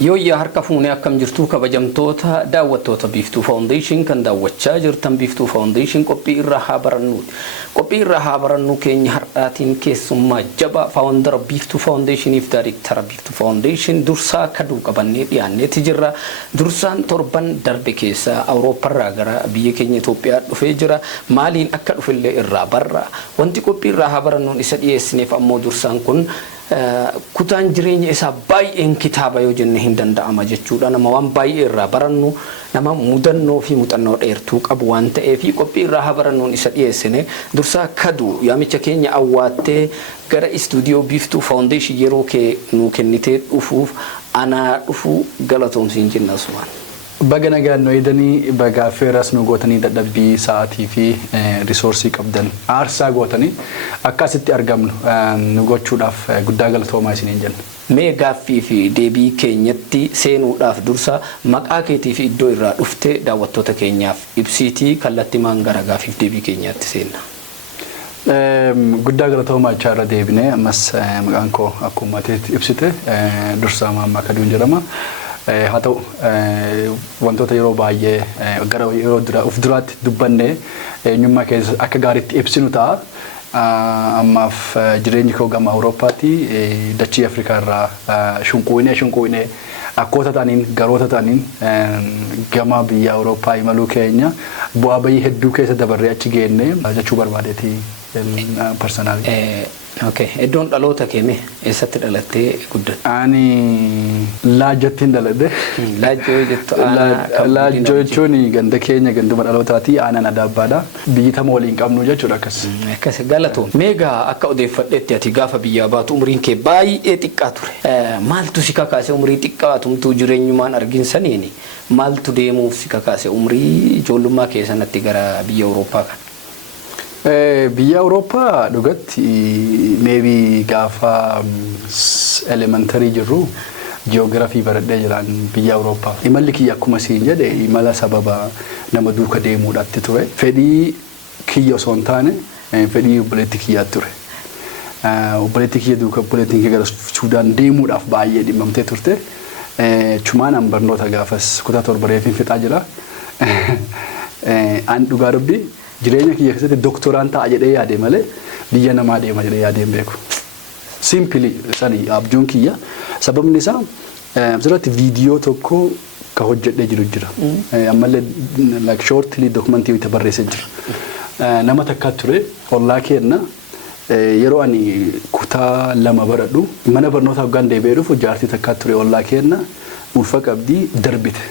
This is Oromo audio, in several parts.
Yooyyaa harka fuunee akkam jirtuu kabajamtoota daawwattoota Biiftuu Foundation kan daawwachaa jirtan Biiftuu Foundation qophii irraa haa barannuu. Qophii irraa haa barannuu keenya har'aatiin keessummaa jabaa founder Biiftuu Foundation if director Biiftuu Foundation Dursaa Kaduu qabannee dhiyaanneeti jirra. Dursaan torban darbe keessa Awurooppaarraa gara biyya keenya Itoophiyaa dhufee jira. Maaliin akka dhufillee irraa barra. Wanti qophii irraa haa barannuun isa dhiyeessineef ammoo Dursaan kun kutaan jireenya isaa baay'een kitaaba yoo jenne hin danda'ama jechuudha. Nama waan baay'ee irraa barannu nama mudannoo fi muuxannoo dheertuu qabu waan ta'eef qophii irraa haa barannuun isa dhiyeessine. Dursaa Kaduu yaamicha keenya awwaattee gara istuudiyoo Biiftuu Foundation yeroo nuu kennitee dhufuuf anaa dhufuu galatoomsiin jenna sumaan. Baga nagaan noyidanii baga affeeras nu gootanii dadhabbii sa'aatii fi risoorsii qabdan aarsaa gootanii akkasitti argamnu nu gochuudhaaf guddaa galatoomaa isiniin jenna. Mee gaaffii fi deebii keenyatti seenuudhaaf dursa maqaa keetii fi iddoo irraa dhufte daawwattoota keenyaaf ibsiitii kallattii maan gara gaaffiif deebii keenyaatti seenna. Guddaa galatoomaa irra deebinee ammas maqaan koo akkuma ati ibsite Dursaa Maammaa Kaduu jedhama. Haa ta'u wantoota yeroo baay'ee gara yeroo of duraatti dubbannee eenyummaa keessa akka gaariitti ibsinu ta'a. Ammaaf jireenyi koo gama Awurooppaatti dachii Afrikaa irraa shunquuqinee akkoota ta'aniin garoota ta'aniin gama biyya Awurooppaa imaluu keenya bu'aa bayii hedduu keessa dabarree achi geenne jechuu barbaadeeti personaali. Okay, iddoon dhaloota keemee eessatti dhalattee guddatte? Ani Laajjattiin dhaladhe. Laajjoo jettu Laajjoo jechuun ganda keenya ganduma dhalootaati aanaan Adaabbaadha. Biyyi tama waliin qabnu jechuudha akkas. Akkas galatoon. Meegaa akka odeeffadhetti ati gaafa biyyaa baatu umriin kee baay'ee xiqqaa ture. Maaltu si kakaase umrii xiqqaa tumtuu jireenyumaan arginsaniini? Maaltu deemuuf si kakaase umrii ijoollummaa keessanatti gara biyya Awurooppaa kana? Biyya Awurooppaa dhugatti maybe gaafa elementary jirru geography baradhee jiraan biyya Awurooppaa. Imalli kiyya akkuma siin jedhe imala sababa nama duuka deemuudhaatti ture. Fedhii kiyya osoo hin taane fedhii obboleettii kiyyaatti ture. Obboleettii kiyya duuka obboleettiin kiyya gara Suudaan deemuudhaaf baay'ee dhimmamtee turte. Chumaan an barnoota gaafas kutaa torbareefin fixaa jira. An dhugaa dubbii jireenya kiyya keessatti doktoraan ta'a jedhee yaade malee biyya namaa deema jedhee yaadee hin beeku. Simply sani abjuun kiyya sababni isaa asirratti viidiyoo tokko ka hojjedhee jiru jira. Ammallee like shortly documentary itti barreessee jira. Nama takka ture hollaa kenna yeroo ani kutaa lama baradhu mana barnootaa hoggaan deebi'ee dhufu jaartii takka ture hollaa kenna ulfa qabdii darbite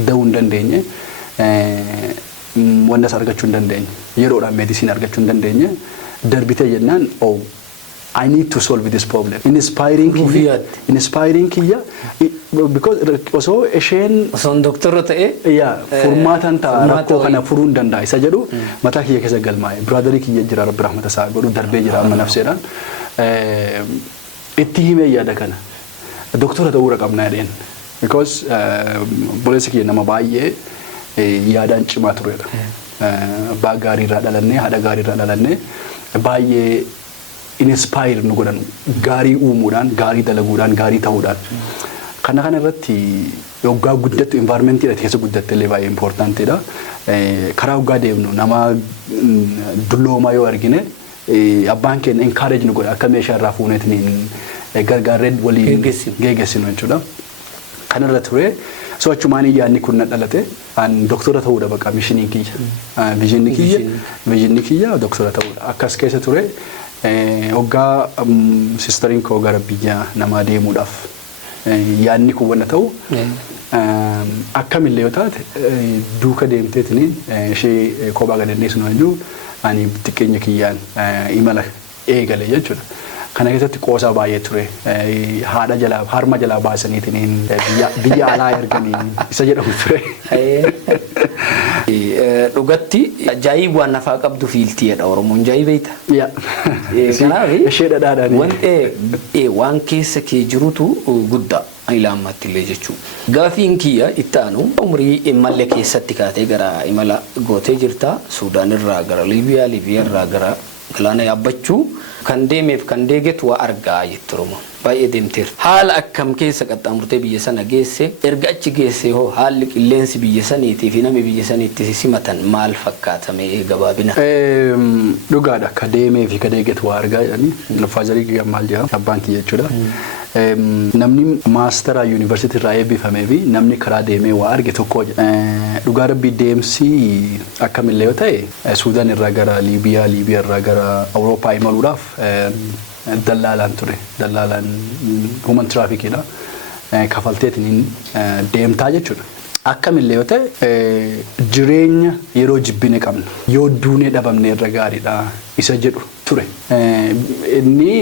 adda'uu hin dandeenye. Wanta argachuu hin dandeenye yeroodhaan medicine argachuu hin dandeenye darbite jennaan oh I need to solve this problem inspiring kiyya because osoo isheen osoon doktora ta'e furmaatan ta'a rakkoo kana furuu hin danda'a isa jedhu mataa kiyya keessa galmaa'e brotherri kiyya jira rabbi rahmata isaa godhu darbee jira amma nafseedhaan itti himee yaada kana doktora ta'uu qabna jedheen because boleessi kiyya nama baay'ee yaadaan cimaa turedha. Abbaa gaarii irraa dhalannee haadha gaarii irraa dhalannee baay'ee inspire nu godhan gaarii uumuudhaan gaarii dalaguudhaan gaarii ta'uudhaan. Kana irratti hoggaa guddattu environmentii keessa guddatte illee baay'ee importantiidha. Karaa hoggaa deemnu nama dulloomaa yoo argine abbaan keenya encourage nu godha akka meeshaa irraa fuuneetiin gargaarree waliin geeggeessinu jechuudha. Kana irra ture so achumaanii yaadni kun dhalate an doktora ta'uudha baqa mishinii kiyya viijinii kiyya doktora ta'uudha akkas keessa ture hoggaa sisteriin koo gara biyya namaa deemuudhaaf yaadni kun wanna ta'u akkamillee yoo taate duuka deemteetiniin ishee kophaa gadanneessu nu hajuu ani xiqqeenya kiyyaan imala eegale jechuudha. Kana keessatti qoosaa baay'ee ture haadha jalaa harma jalaa baasaniitiin biyya alaa erganii isa jedhamu ture. Dhugatti ajaa'ib waan nafaa qabdu fiiltiidha Oromoon jaa'ibeeta. Kanaaf ishee dhadhaadhaan waan keessa kee jirutu guddaa ilaammatti illee jechuudha. Gaaffiin kiyya itti aanu umrii imallee keessatti kaatee gara imala gootee jirta Suudaan irraa gara Liibiyaa irraa gara galaana yaabbachuu kan deemeef kan deegetu waa argaa jetturumo baay'ee deemteer haala akkam keessa qaxxaamurtee biyya sana geesse erga achi geesse hoo haalli qilleensi biyya saniitii fi namni biyya saniitti simatan maal fakkaatame gabaabina dhugaadha ka deemee fi ka deegetu waa argaa jedhanii faazarii kiyya maal jedhama abbaan kiyya jechuudha namni maastara yuunivarsiitii irraa eebbifamee fi namni karaa deemee waa arge tokko dhugaa rabbii deemsi akkamillee yoo ta'e Suudaan irraa gara Liibiyaa irraa gara Awurooppaa imaluudhaaf dallaalaan ture dallaalaan human traffickiidha kafalteetiin deemtaa jechuudha akkamillee yoo ta'e jireenya yeroo jibbine qabna yoo duunee dhabamne irra gaariidha isa jedhu ture inni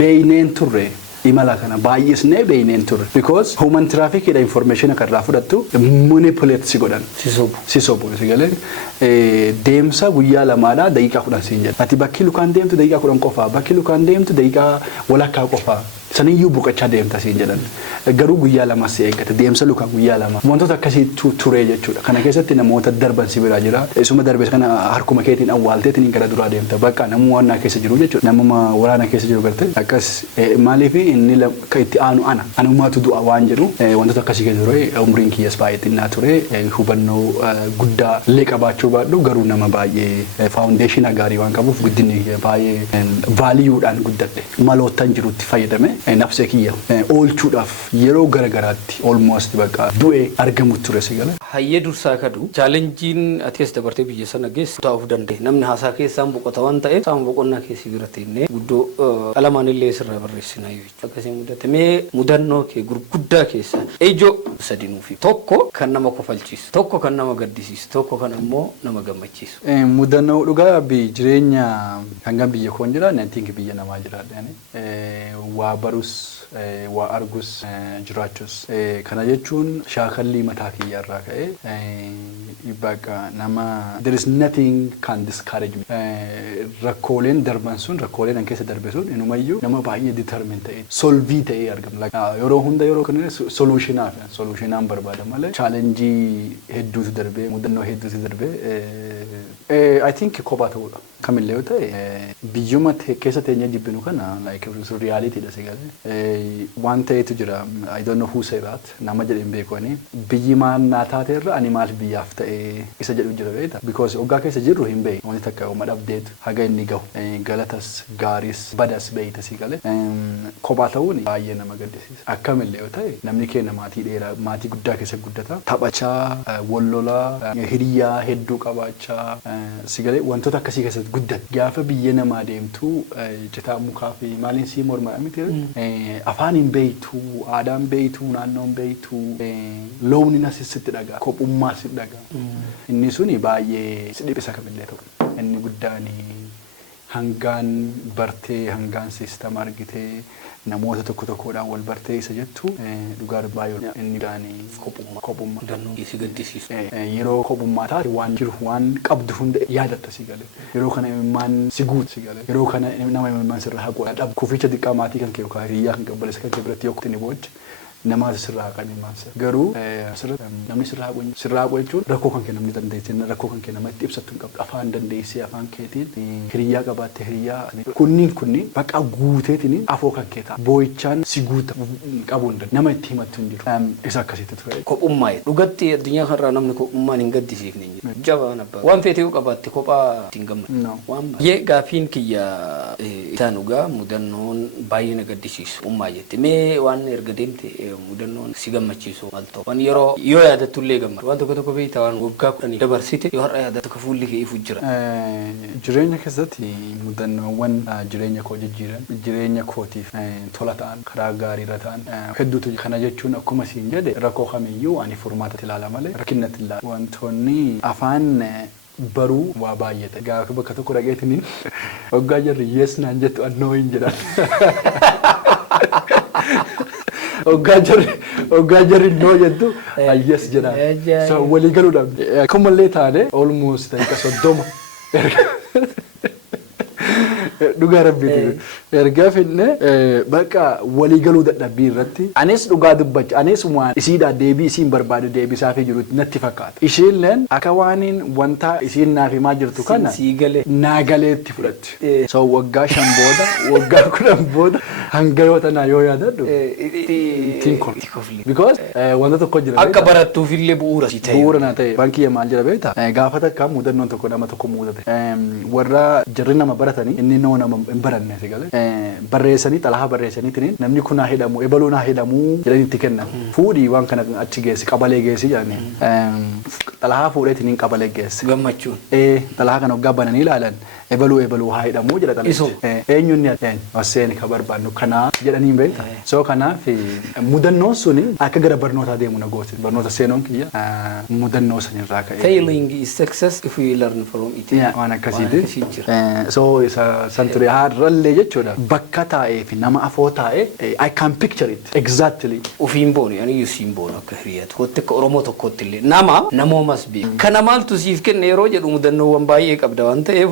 beeyneen turre imala kana baay'isnee beeyneen turre because human traffickiidha information akka irraa fudhattu manipulate si godhan si sobu si galee deemsa guyyaa lamaadha daqiiqaa 10 siin jedha ati bakki lukaan deemtu daqiiqaa 10 qofaa bakki lukaan deemtu daqiiqaa walakkaa qofaa saniyyuu buqachaa deemta siin jedhan garuu guyyaa lama si eeggata deemsa lukaan guyyaa lama wantoota akkasii ture jechuudha kana keessatti namoota darban si bira jira isuma darbees kana harkuma keetiin awwaalteetiin gara duraa deemta bakka namuma wannaa keessa jiru jechuudha namuma waraana keessa jiru garte akkas maaliif inni ka itti aanu anumaatu du'a waan jedhu wantoota akkasii keessa ture umriin kiyyas baay'ee xinnaa ture hubannoo guddaa illee qabaachuu baadhu garuu nama baay'ee foundation gaarii waan qabuuf guddinni baay'ee vaaliyuudhaan guddadhe malootaan jirutti fayyadame nafsee kiyya oolchuudhaaf yeroo garagaraatti almost bakka du'ee argamu ture sigala hayyee dursaa kaduu chaalenjiin ati as dabartee biyya sana geessu ta'uu danda'e namni haasaa keessaan boqota waan ta'eef saama boqonnaa keessi bira teennee guddoo qalamaan illee sirraa barreessinaa jechuudha akkasii mudate mee mudannoo kee gurguddaa keessaa ijoo sadinuufi tokko kan nama kofalchiisu tokko kan nama gaddisiisu tokko kan ammoo nama gammachiisu mudannoo dhugaa jireenya hangam biyya koon jira nantiin biyya namaa jiraadha waa barus waa argus jiraachus kana jechuun shaakallii mataa kiyya irraa ka'e bakka nama there is nothing can discourage me rakkooleen darban sun rakkooleen an keessa darbe sun inumayyuu nama baay'ee determined ta'e solvii ta'ee argama yeroo hunda yeroo kana solutionaan barbaada malee chaalenjii hedduutu darbe mudannoo hedduutu darbe I think kophaa ta'uudha kamillee yoo ta'e biyyuma keessa teenyee jibbinu kana like reality dha sigale waan ta'etu jira I don't know who say that nama jedheen beekoni biyyi maan naa taate irra ani maal biyyaaf ta'e isa jedhu jira beeta because oggaa keessa jirru hin beeku wanti takka uma dhabdeetu haga inni gahu galatas gaaris badas beeyta sigale kophaa ta'uun baay'ee nama gaddisiisa akkamillee yoo ta'e namni keenya maatii dheeraa maatii guddaa keessa guddata taphachaa wallolaa hiriyaa hedduu qabaachaa sigale wantoota akkasii keessatti guddat gaafa biyya namaa deemtu citaa mukaa fi maaliin sii mormaa miti afaan hin beeytu aadaan beeytu naannoon beeytu looni nasitti dhagaa kophummaa sitti dhagaa inni suni baay'ee si dhiphisa kamillee ta'u inni guddaan hangaan bartee hangaan siistama argitee namoota tokkodhaan wal bartee isa jettu dhugaa baay'ee inni daani kophummaa dannoo isi gaddisiisu yeroo kophummaa taate waan jiru waan qabdu hunda yaadatta si gale yeroo kana imimmaan si guut si gale yeroo kana nama imimmaan sirra haquu dhab kuficha xiqqaa maatii kan kee yookaan hiriyaa kan qabbalesa kan kee biratti yookti ni boochi namaatu sirraa haqan immaansa garuu namni sirraa haqu jechuun rakkoo kan kee namni dandeessee rakkoo kan kee namatti ibsattu hin qabdu afaan dandeessee afaan keetiin hiriyaa qabaatte hiriyaa kunniin baqa guuteetiin afoo kan kee ta'a boo'ichaan si guuta qabuu hin danda'u nama itti himattu hin jiru isa akkasitti ture. Kophummaa dhugatti addunyaa kanarraa namni kophummaan hin gaddisiifne jabaan abbaa waan feetee qabaatte kophaa ittiin gammadu waan baay'ee gaaffiin kiyya isaan dhugaa mudannoon baay'ee na gaddisiisu ummaa jette mee waan erga deemte mudannoon si gammachiisu maal ta'u waan yeroo yoo yaadattu illee gammadu waan tokko beektaa waan waggaa 10 dabarsite yoo har'a yaadattu ka fuulli kee ifu jira. Jireenya keessatti mudannoowwan jireenya koo jijjiiran jireenya kootiif tola ta'an karaa gaariirra ta'an hedduutu kana jechuun akkuma siin jedhe rakkoo kamiyyuu ani furmaatatti ilaala malee rakkinatti ilaala wantoonni afaan baruu waa baay'ata gaafa bakka tokko dhaqeetiniin waggaa jarri yes naan jettu annoo hin jedhan waggaa jarri noo jettu yes jedhan so walii galuudhaan akkumallee taane almost daqiiqa 30 dhugaa rabbiiti. Erga finne bakka walii galuu dadhabbii irratti anis dhugaa dubbacha anis waan isiidhaa deebii isiin barbaadu deebisaa fi jirutti natti fakkaata. Ishiilleen akka waaniin wanta isiin naaf himaa jirtu kana naa galeetti fudhatti. So waggaa 5 booda waggaa 10 booda hanga yoo tanaa yoo yaadadhu ittiin kolfi. Because wanta tokko jira. Akka barattuuf illee bu'uura si ta'e. Bu'uura naa ta'e baankii maal jira beektaa? Gaafa takka mudannoon tokko nama tokko mudate. Warra jarri nama baratanii inni nama hin baranne si galee. Barreessanii xalayaa barreessanii namni kun haa hidhamu ebaluu haa hidhamu jedhanii itti kennan. Fuudhii waan kana achi geessi qabalee geessi jedhanii. Xalayaa fuudheetiin qabalee geessi. Gammachuun. Xalayaa kana waggaa bananii ilaalan ebaluu haa hidhamu jedha xalayaa. Eenyuun waseeni ka barbaannu kanaa jedhanii beekta. So kanaaf mudannoon suni akka gara barnootaa deemu na gooti. Barnoota seenuun kiyya mudannoo sanirraa ka'e. Failing is success if we learn from it. Waan akkasiiti. So isa santuree haarrallee jechuudha. Bakka taa'ee fi nama afoo taa'ee I can picture it exactly. Ofiin booni ani yuusiin booni akka hiriyaatu. Kotti akka Oromoo tokkotti illee namoomas beeku. Kana maaltu siif kenne yeroo jedhu mudannoowwan baay'ee qabda waan ta'eef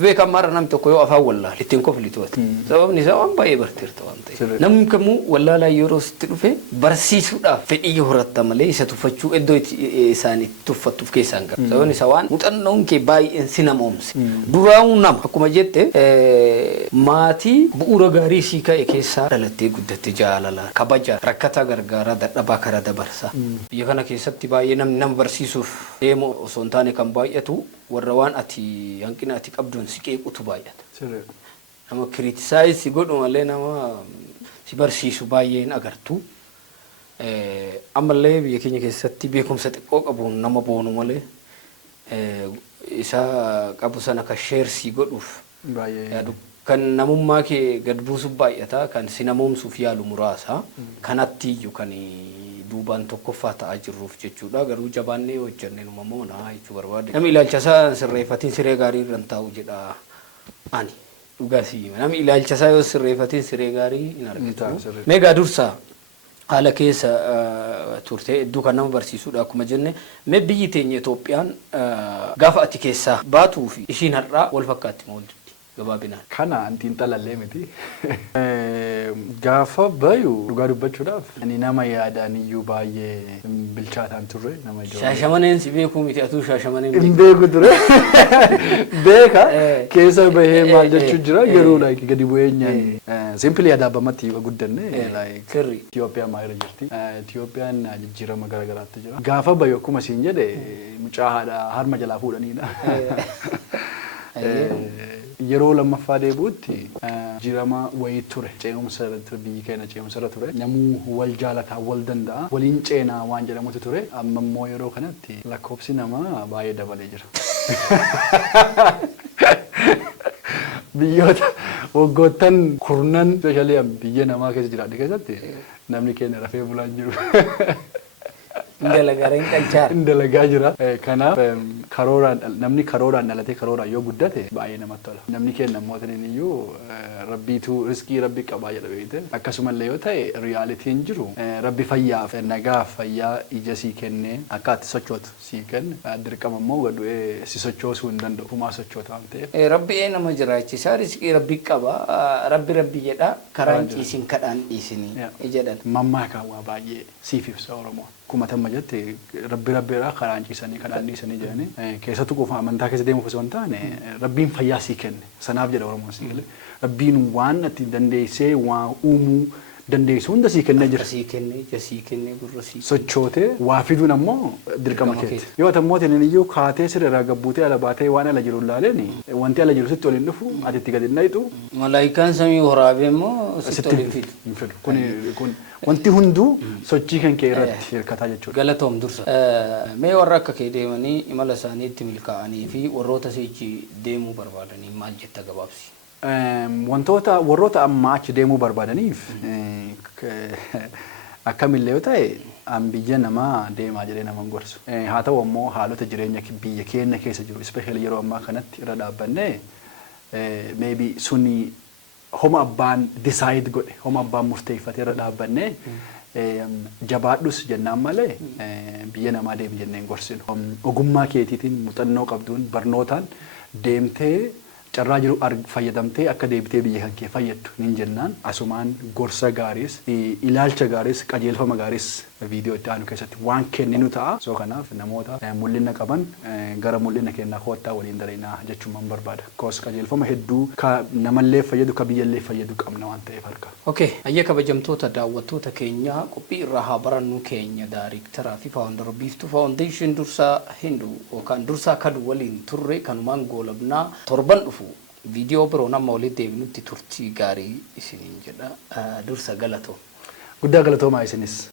beekamaadha namni tokko yoo afaan wallaale ittiin koflituuti. Sababni isaa waan baay'ee barteerta waan ta'eef. Namni kamuu wallaalaa yeroo sitti dhufe barsiisuudhaaf fedhii horatta malee isa tuffachuu iddoo isaanii tuffattuuf keessaan qaba. Sababni isaa waan muuxannoon kee baay'een si namoomse. Duraa'uu nama akkuma jette maatii bu'uura gaarii sii ka'e keessaa dhalattee guddatte jaalala kabaja rakkata gargaara dadhabaa karaa dabarsa. Biyya kana keessatti baay'ee namni nama barsiisuuf deemu osoo hin taane kan baay'atu warra waan ati hanqina ati qabduun si qeequtu baay'ata. Nama kiritisaayiz si godhu malee nama si barsiisu baay'een agartu. Ammallee biyya keenya keessatti beekumsa xiqqoo qabuun nama boonu malee isa qabu sana ka sheersii godhuuf yaadu kan namummaa kee gad buusuuf baay'ata kan si namoomsuuf yaalu muraasa kanatti iyyuu kan duubaan tokkoffaa ta'aa jirruuf jechuudha garuu jabaannee hojjannee numa moona jechuu barbaade namni ilaalchasaa sirreeffatiin siree gaarii irra taa'u jedha ani dhugaasii namni ilaalchasaa yoo sirreeffatiin siree gaarii hin argatu meegaa dursaa haala keessa turte iddoo kan nama barsiisuudha akkuma jenne mee biyyi teenya Itoophiyaan gaafa ati keessaa baatuu fi ishiin har'aa wal fakkaatti moo gabaabinaan kana antiin xalallee miti gaafa bayu dhugaa dubbachuudhaaf ani nama yaadaan iyyuu baay'ee bilchaataan turre nama ijoo shaashamaneen si beekuu miti atuu shaashamaneen hin beeku ture beeka keessa bahee maal jechuu jira yeroo like gadi bu'eenyaan simply adaabamatti guddanne like Itoophiyaa maayira jirti Itoophiyaan jijjiirama garagaraatti jira gaafa bayu akkuma siin jedhe mucaa haadha harma jalaa fuudhaniidha yeroo lammaffaa deebuutti jirama wayii ture ce'umsa irratti biyyi keenya ce'umsa irra ture namuu wal jaalataa wal danda'a waliin ceenaa waan jedhamutu ture amma immoo yeroo kanatti lakkoofsi namaa baay'ee dabalee jira biyyoota waggoottan kurnan especially biyya namaa keessa jiraadhe keessatti namni keenya rafee bulaan jiru Indalagareen qalchaar. Indalagaa jira. Kanaaf karooraan namni karooraan dhalatee karooraan yoo guddate baay'ee namatti tola. Namni keenya mootiin iyyuu rabbiitu riskii rabbi qabaa jedha beekte. Akkasumallee yoo ta'e riyaalitiin jiru rabbi fayyaaf nagaaf fayyaa ija sii kennee akka ati sochootu sii kenne dirqama immoo gaddu'ee si sochoosuu hin danda'u. Kumaa sochoota waan ta'eef. Rabbi nama jiraachisaa riskii rabbi qaba. Rabbi jedha karaan ciisin kadhaan dhiisinii jedhan. Mammaa kaawwaa baay'ee siif ibsa Oromoo. Kuma tamma jette rabbiirraa karaan ciisanii kadhaan dhiisanii jedhanii keessattuu qofa amantaa keessa deemuuf osoo hin taane rabbiin fayyaa sii kenne sanaaf jedha Oromoon sii galee rabbiin waan ati dandeessee waan uumuu dandeessu hunda sii kennee jira. Sii kennee ija sii kennee gurra sii sochootee waa fiduun ammoo dirqama keeti. Yoo tammootiin iyyuu kaatee sirraa gabbuutee ala baatee waan ala jiru ilaaleen wanti ala jiru sitti waliin dhufu ati itti gadi nayitu. Malaayikaan samii waraabee immoo sitti waliin fidu. Kun wanti hunduu sochii kan kee irratti hirkataa jechuudha. Galatoom dursa. Mee warra akka kee deemanii imala isaanii itti milkaa'anii fi warroota sichi deemuu barbaadanii maal jetta gabaabsi? Wantoota warroota amma achi deemuu barbaadaniif akkamillee yoo ta'e biyya namaa deemaa jedhee nama gorsu. Haa ta'u ammoo haalota jireenya biyya keenya keessa jiru especially yeroo ammaa kanatti irra dhaabbannee maybe suni homa abbaan decide godhe homa abbaan murteeffate irra dhaabbannee jabaadhus jennaan malee biyya namaa deemi jenneen gorsinu. Ogummaa keetiitiin muuxannoo qabduun barnootaan deemtee carraa jiru fayyadamtee akka deebitee biyya kan kee fayyaddu nin jennaan asumaan gorsa gaariis ilaalcha gaariis qajeelfama gaariis viidiyoo itti aanu keessatti waan kenninu ta'a. So kanaaf namoota mul'ina qaban gara mul'ina kennaa koottaa waliin dareenaa jechuun barbaada. Koos qajeelfama hedduu ka namallee fayyadu ka biyyallee fayyadu qabna waan ta'eef harka. Okay, ayya kabajamtoota daawwattoota keenya qophii irraa haa barannuu keenya daayiriktaraa fi faawundara biiftuu faawundeeshin dursaa hinduu yookaan dursaa kaduu waliin turre kanumaan goolabnaa torban dhufu viidiyoo biroo nama walitti deebinutti turtii gaarii isiniin jedha. Dursa galatoo. Guddaa galatoomaa isinis.